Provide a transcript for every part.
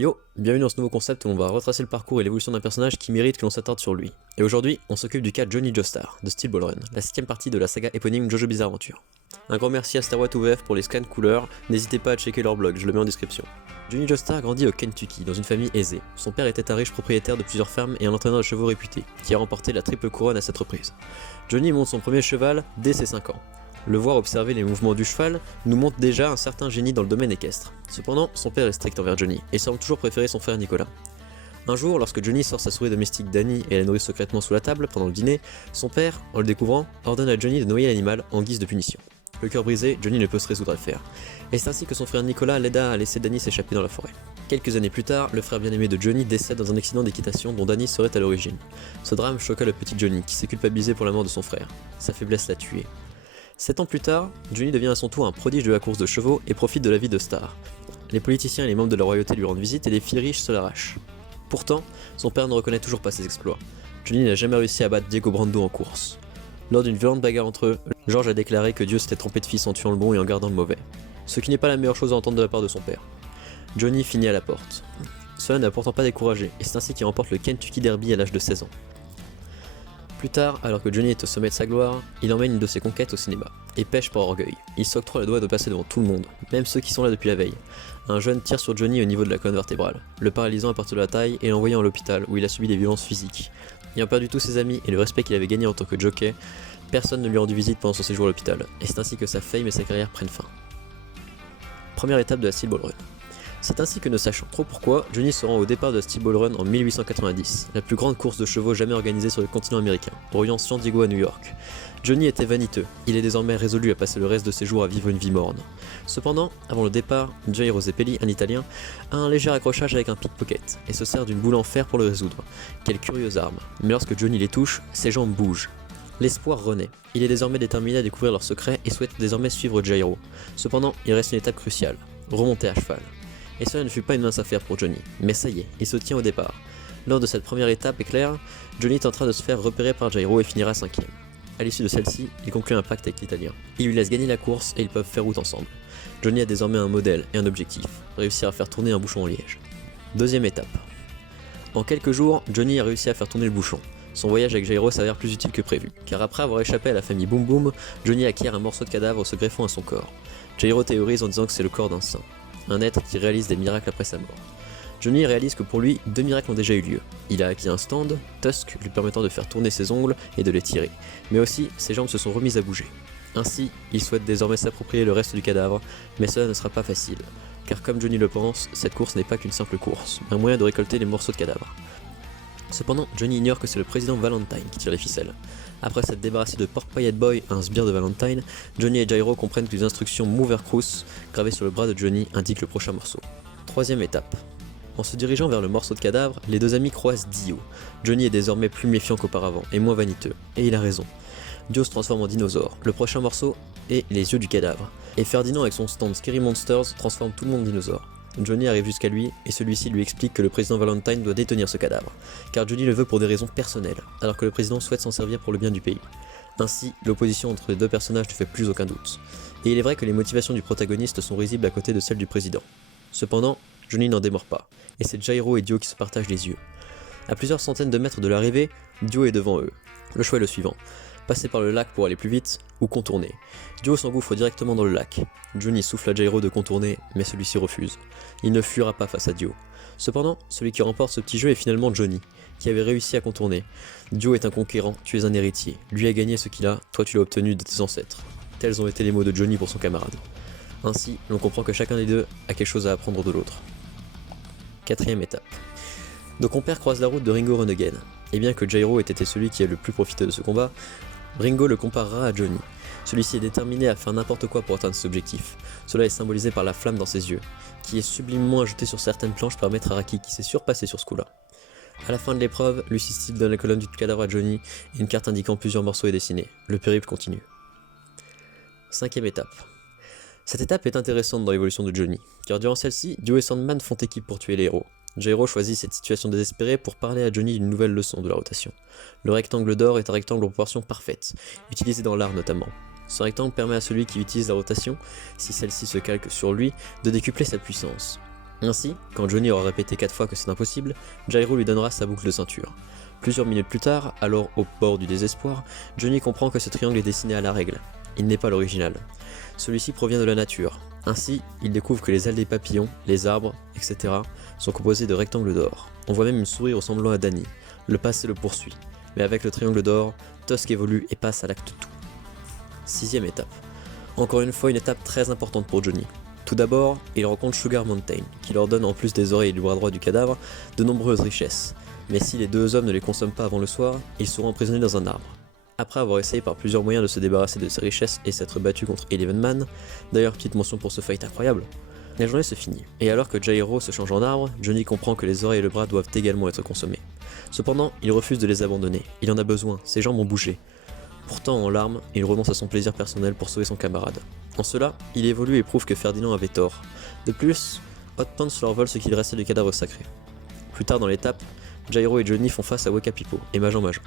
Yo, bienvenue dans ce nouveau concept où on va retracer le parcours et l'évolution d'un personnage qui mérite que l'on s'attarde sur lui. Et aujourd'hui, on s'occupe du cas Johnny Joestar, de Steel Ball Run, la 7ème partie de la saga éponyme Jojo Bizarre Adventure. Un grand merci à Star Wars OVF pour les scans couleurs, n'hésitez pas à checker leur blog, je le mets en description. Johnny Joestar grandit au Kentucky, dans une famille aisée. Son père était un riche propriétaire de plusieurs fermes et un entraîneur de chevaux réputé, qui a remporté la triple couronne à cette reprise. Johnny monte son premier cheval dès ses 5 ans. Le voir observer les mouvements du cheval nous montre déjà un certain génie dans le domaine équestre. Cependant, son père est strict envers Johnny et semble toujours préférer son frère Nicolas. Un jour, lorsque Johnny sort sa souris domestique Danny et la nourrit secrètement sous la table pendant le dîner, son père, en le découvrant, ordonne à Johnny de noyer l'animal en guise de punition. Le cœur brisé, Johnny ne peut se résoudre à le faire. Et c'est ainsi que son frère Nicolas l'aida à laisser Danny s'échapper dans la forêt. Quelques années plus tard, le frère bien-aimé de Johnny décède dans un accident d'équitation dont Danny serait à l'origine. Ce drame choqua le petit Johnny, qui s'est culpabilisé pour la mort de son frère. Sa faiblesse l'a tué. 7 ans plus tard, Johnny devient à son tour un prodige de la course de chevaux et profite de la vie de star. Les politiciens et les membres de la royauté lui rendent visite et les filles riches se l'arrachent. Pourtant, son père ne reconnaît toujours pas ses exploits. Johnny n'a jamais réussi à battre Diego Brando en course. Lors d'une violente bagarre entre eux, George a déclaré que Dieu s'était trompé de fils en tuant le bon et en gardant le mauvais. Ce qui n'est pas la meilleure chose à entendre de la part de son père. Johnny finit à la porte. Cela n'a pourtant pas découragé, et c'est ainsi qu'il remporte le Kentucky Derby à l'âge de 16 ans. Plus tard, alors que Johnny est au sommet de sa gloire, il emmène une de ses conquêtes au cinéma, et pêche par orgueil. Il s'octroie le droit de passer devant tout le monde, même ceux qui sont là depuis la veille. Un jeune tire sur Johnny au niveau de la colonne vertébrale, le paralysant à partir de la taille et l'envoyant à l'hôpital où il a subi des violences physiques. Ayant perdu tous ses amis et le respect qu'il avait gagné en tant que jockey, personne ne lui rendit visite pendant son séjour à l'hôpital, et c'est ainsi que sa fame et sa carrière prennent fin. Première étape de la Steel Ball Run. C'est ainsi que, ne sachant trop pourquoi, Johnny se rend au départ de la Steel Ball Run en 1890, la plus grande course de chevaux jamais organisée sur le continent américain, reliant San Diego à New York. Johnny était vaniteux, il est désormais résolu à passer le reste de ses jours à vivre une vie morne. Cependant, avant le départ, Jairo Zeppeli, un Italien, a un léger accrochage avec un pickpocket, et se sert d'une boule en fer pour le résoudre. Quelle curieuse arme, mais lorsque Johnny les touche, ses jambes bougent. L'espoir renaît, il est désormais déterminé à découvrir leur secret et souhaite désormais suivre Jairo. Cependant, il reste une étape cruciale, remonter à cheval. Et cela ne fut pas une mince affaire pour Johnny, mais ça y est, il se tient au départ. Lors de cette première étape éclair, Johnny tentera de se faire repérer par Jairo et finira 5ème. À l'issue de celle-ci, il conclut un pacte avec l'Italien. Il lui laisse gagner la course et ils peuvent faire route ensemble. Johnny a désormais un modèle et un objectif, réussir à faire tourner un bouchon en liège. Deuxième étape. En quelques jours, Johnny a réussi à faire tourner le bouchon. Son voyage avec Jairo s'avère plus utile que prévu, car après avoir échappé à la famille Boom Boom, Johnny acquiert un morceau de cadavre se greffant à son corps. Jairo théorise en disant que c'est le corps d'un saint. Un être qui réalise des miracles après sa mort. Johnny réalise que pour lui, 2 miracles ont déjà eu lieu. Il a acquis un stand, Tusk lui permettant de faire tourner ses ongles et de les tirer, mais aussi ses jambes se sont remises à bouger. Ainsi, il souhaite désormais s'approprier le reste du cadavre, mais cela ne sera pas facile, car comme Johnny le pense, cette course n'est pas qu'une simple course, mais un moyen de récolter les morceaux de cadavre. Cependant, Johnny ignore que c'est le président Valentine qui tire les ficelles. Après s'être débarrassé de Pork Pie Boy, un sbire de Valentine, Johnny et Jairo comprennent que les instructions Mover Cruise gravées sur le bras de Johnny indiquent le prochain morceau. Troisième étape. En se dirigeant vers le morceau de cadavre, les deux amis croisent Dio. Johnny est désormais plus méfiant qu'auparavant et moins vaniteux, et il a raison. Dio se transforme en dinosaure. Le prochain morceau est les yeux du cadavre. Et Ferdinand avec son stand Scary Monsters transforme tout le monde en dinosaure. Johnny arrive jusqu'à lui et celui-ci lui explique que le président Valentine doit détenir ce cadavre, car Johnny le veut pour des raisons personnelles, alors que le président souhaite s'en servir pour le bien du pays. Ainsi, l'opposition entre les deux personnages ne fait plus aucun doute. Et il est vrai que les motivations du protagoniste sont risibles à côté de celles du président. Cependant, Johnny n'en démord pas, et c'est Jairo et Dio qui se partagent les yeux. À plusieurs centaines de mètres de l'arrivée, Dio est devant eux. Le choix est le suivant. Passer par le lac pour aller plus vite, ou contourner. Dio s'engouffre directement dans le lac. Johnny souffle à Jairo de contourner, mais celui-ci refuse. Il ne fuira pas face à Dio. Cependant, celui qui remporte ce petit jeu est finalement Johnny, qui avait réussi à contourner. Dio est un conquérant, tu es un héritier. Lui a gagné ce qu'il a, toi tu l'as obtenu de tes ancêtres. Tels ont été les mots de Johnny pour son camarade. Ainsi, l'on comprend que chacun des deux a quelque chose à apprendre de l'autre. Quatrième étape. Nos compères croisent la route de Ringo Runagain. Et bien que Jairo ait été celui qui a le plus profité de ce combat, Ringo le comparera à Johnny. Celui-ci est déterminé à faire n'importe quoi pour atteindre ses objectifs. Cela est symbolisé par la flamme dans ses yeux, qui est sublimement ajoutée sur certaines planches par Maître Araki qui s'est surpassé sur ce coup-là. A la fin de l'épreuve, Lucy Steele donne la colonne du cadavre à Johnny et une carte indiquant plusieurs morceaux est dessinée. Le périple continue. Cinquième étape. Cette étape est intéressante dans l'évolution de Johnny, car durant celle-ci, Dio et Sandman font équipe pour tuer les héros. Jairo choisit cette situation désespérée pour parler à Johnny d'une nouvelle leçon de la rotation. Le rectangle d'or est un rectangle aux proportions parfaites, utilisé dans l'art notamment. Ce rectangle permet à celui qui utilise la rotation, si celle-ci se calque sur lui, de décupler sa puissance. Ainsi, quand Johnny aura répété 4 fois que c'est impossible, Jairo lui donnera sa boucle de ceinture. Plusieurs minutes plus tard, alors au bord du désespoir, Johnny comprend que ce triangle est dessiné à la règle. Il n'est pas l'original. Celui-ci provient de la nature. Ainsi, il découvre que les ailes des papillons, les arbres, etc. sont composés de rectangles d'or. On voit même une souris ressemblant à Danny. Le passé le poursuit. Mais avec le triangle d'or, Tusk évolue et passe à l'acte tout. 6ème étape. Encore une fois une étape très importante pour Johnny. Tout d'abord, il rencontre Sugar Mountain, qui leur donne en plus des oreilles et du bras droit du cadavre, de nombreuses richesses. Mais si les deux hommes ne les consomment pas avant le soir, ils seront emprisonnés dans un arbre. Après avoir essayé par plusieurs moyens de se débarrasser de ces richesses et s'être battu contre Eleven Man, d'ailleurs petite mention pour ce fight incroyable, la journée se finit. Et alors que Jairo se change en arbre, Johnny comprend que les oreilles et le bras doivent également être consommés. Cependant, il refuse de les abandonner, il en a besoin, ses jambes ont bougé. Pourtant, en larmes, il renonce à son plaisir personnel pour sauver son camarade. En cela, il évolue et prouve que Ferdinand avait tort. De plus, Hot Pants leur vole ce qu'il restait du cadavre sacré. Plus tard dans l'étape, Jairo et Johnny font face à Weka Pipo et Majan Majan.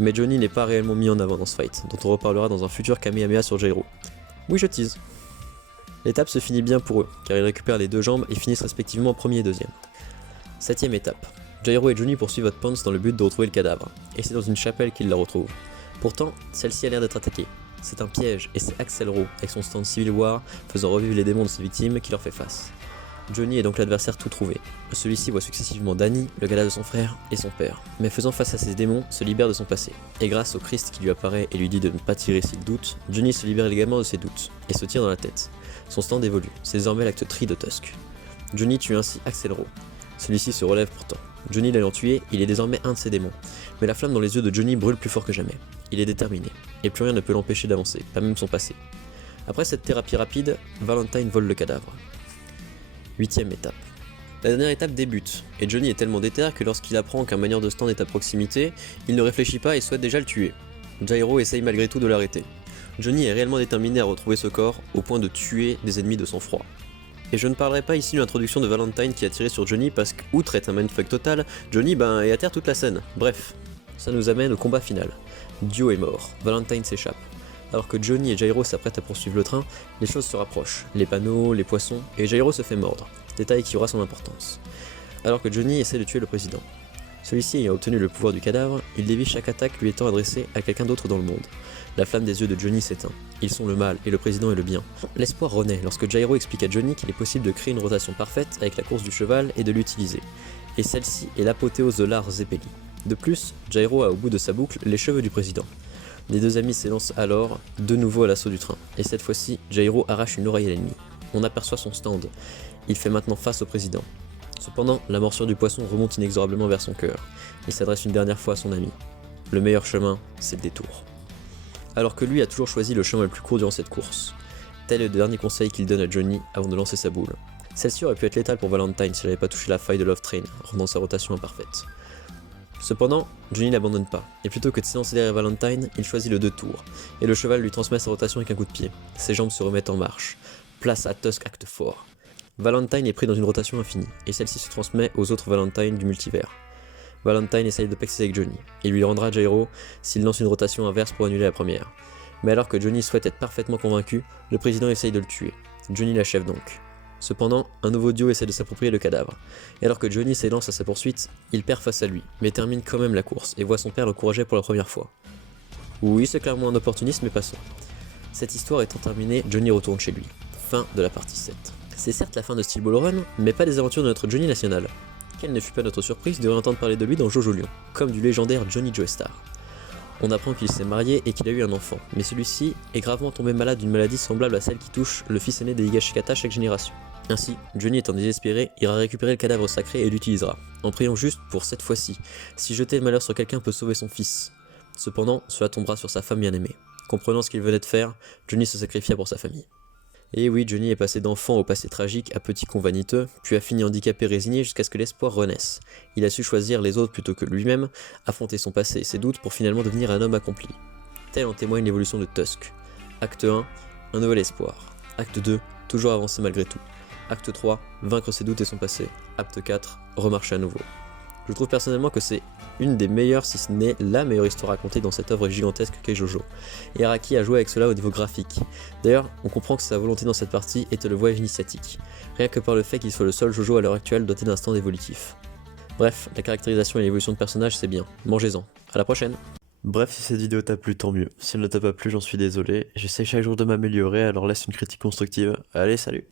Mais Johnny n'est pas réellement mis en avant dans ce fight, dont on reparlera dans un futur Kamehameha sur Jairo. Oui, je tease. L'étape se finit bien pour eux, car ils récupèrent les deux jambes et finissent respectivement premier et deuxième. 7ème étape. Jairo et Johnny poursuivent Hot Pants dans le but de retrouver le cadavre, et c'est dans une chapelle qu'ils la retrouvent. Pourtant, celle-ci a l'air d'être attaquée. C'est un piège, et c'est Axel Rowe, avec son stand Civil War, faisant revivre les démons de ses victimes, qui leur fait face. Johnny est donc l'adversaire tout trouvé. Celui-ci voit successivement Danny, le cadavre de son frère, et son père, mais faisant face à ses démons, se libère de son passé. Et grâce au Christ qui lui apparaît et lui dit de ne pas tirer s'il doute, Johnny se libère également de ses doutes, et se tire dans la tête. Son stand évolue, c'est désormais l'acte tri de Tusk. Johnny tue ainsi Axel Rowe. Celui-ci se relève pourtant. Johnny l'ayant tué, il est désormais un de ses démons. Mais la flamme dans les yeux de Johnny brûle plus fort que jamais. Il est déterminé, et plus rien ne peut l'empêcher d'avancer, pas même son passé. Après cette thérapie rapide, Valentine vole le cadavre. 8ème étape. La dernière étape débute, et Johnny est tellement déter que lorsqu'il apprend qu'un manieur de stand est à proximité, il ne réfléchit pas et souhaite déjà le tuer. Jairo essaye malgré tout de l'arrêter. Johnny est réellement déterminé à retrouver ce corps, au point de tuer des ennemis de son froid. Et je ne parlerai pas ici de l'introduction de Valentine qui a tiré sur Johnny parce qu'outre être un mindfuck total, Johnny est à terre toute la scène. Bref, ça nous amène au combat final. Dio est mort, Valentine s'échappe. Alors que Johnny et Jairo s'apprêtent à poursuivre le train, les choses se rapprochent, les panneaux, les poissons, et Jairo se fait mordre, détail qui aura son importance. Alors que Johnny essaie de tuer le président. Celui-ci ayant obtenu le pouvoir du cadavre, il dévie chaque attaque lui étant adressée à quelqu'un d'autre dans le monde. La flamme des yeux de Johnny s'éteint, ils sont le mal et le président est le bien. L'espoir renaît lorsque Jairo explique à Johnny qu'il est possible de créer une rotation parfaite avec la course du cheval et de l'utiliser. Et celle-ci est l'apothéose de l'art Zeppeli. De plus, Jairo a au bout de sa boucle les cheveux du président. Les deux amis s'élancent alors de nouveau à l'assaut du train, et cette fois-ci, Jairo arrache une oreille à l'ennemi. On aperçoit son stand. Il fait maintenant face au président. Cependant, la morsure du poisson remonte inexorablement vers son cœur. Il s'adresse une dernière fois à son ami. Le meilleur chemin, c'est le détour. Alors que lui a toujours choisi le chemin le plus court durant cette course. Tel est le dernier conseil qu'il donne à Johnny avant de lancer sa boule. Celle-ci aurait pu être létale pour Valentine s'il n'avait pas touché la faille de Love Train, rendant sa rotation imparfaite. Cependant, Johnny n'abandonne pas, et plutôt que de s'élancer derrière Valentine, il choisit le 2 tours, et le cheval lui transmet sa rotation avec un coup de pied. Ses jambes se remettent en marche. Place à Tusk Acte Fort. Valentine est pris dans une rotation infinie, et celle-ci se transmet aux autres Valentine du multivers. Valentine essaye de pactiser avec Johnny, et lui rendra Jairo s'il lance une rotation inverse pour annuler la première. Mais alors que Johnny souhaite être parfaitement convaincu, le président essaye de le tuer. Johnny l'achève donc. Cependant, un nouveau duo essaie de s'approprier le cadavre, et alors que Johnny s'élance à sa poursuite, il perd face à lui, mais termine quand même la course et voit son père l'encourager pour la première fois. Oui, c'est clairement un opportuniste, mais passons. Cette histoire étant terminée, Johnny retourne chez lui. Fin de la partie 7. C'est certes la fin de Steel Ball Run, mais pas des aventures de notre Johnny national. Quelle ne fut pas notre surprise de réentendre parler de lui dans Jojo Lion, comme du légendaire Johnny Joestar. On apprend qu'il s'est marié et qu'il a eu un enfant, mais celui-ci est gravement tombé malade d'une maladie semblable à celle qui touche le fils aîné des Higashikata chaque génération. Ainsi, Johnny étant désespéré, ira récupérer le cadavre sacré et l'utilisera, en priant juste pour cette fois-ci, si jeter le malheur sur quelqu'un peut sauver son fils. Cependant, cela tombera sur sa femme bien-aimée. Comprenant ce qu'il venait de faire, Johnny se sacrifia pour sa famille. Et oui, Johnny est passé d'enfant au passé tragique à petit con vaniteux, puis a fini handicapé résigné jusqu'à ce que l'espoir renaisse. Il a su choisir les autres plutôt que lui-même, affronter son passé et ses doutes pour finalement devenir un homme accompli. Tel en témoigne l'évolution de Tusk. Acte 1, un nouvel espoir. Acte 2, toujours avancer malgré tout. Acte 3, vaincre ses doutes et son passé. Acte 4, remarcher à nouveau. Je trouve personnellement que c'est une des meilleures, si ce n'est la meilleure histoire racontée dans cette œuvre gigantesque qu'est Jojo, et Araki a joué avec cela au niveau graphique. D'ailleurs, on comprend que sa volonté dans cette partie était le voyage initiatique, rien que par le fait qu'il soit le seul Jojo à l'heure actuelle doté d'un stand évolutif. Bref, la caractérisation et l'évolution de personnage c'est bien, mangez-en, à la prochaine. Bref, si cette vidéo t'a plu, tant mieux. Si elle ne t'a pas plu, j'en suis désolé. J'essaie chaque jour de m'améliorer, alors laisse une critique constructive. Allez, salut!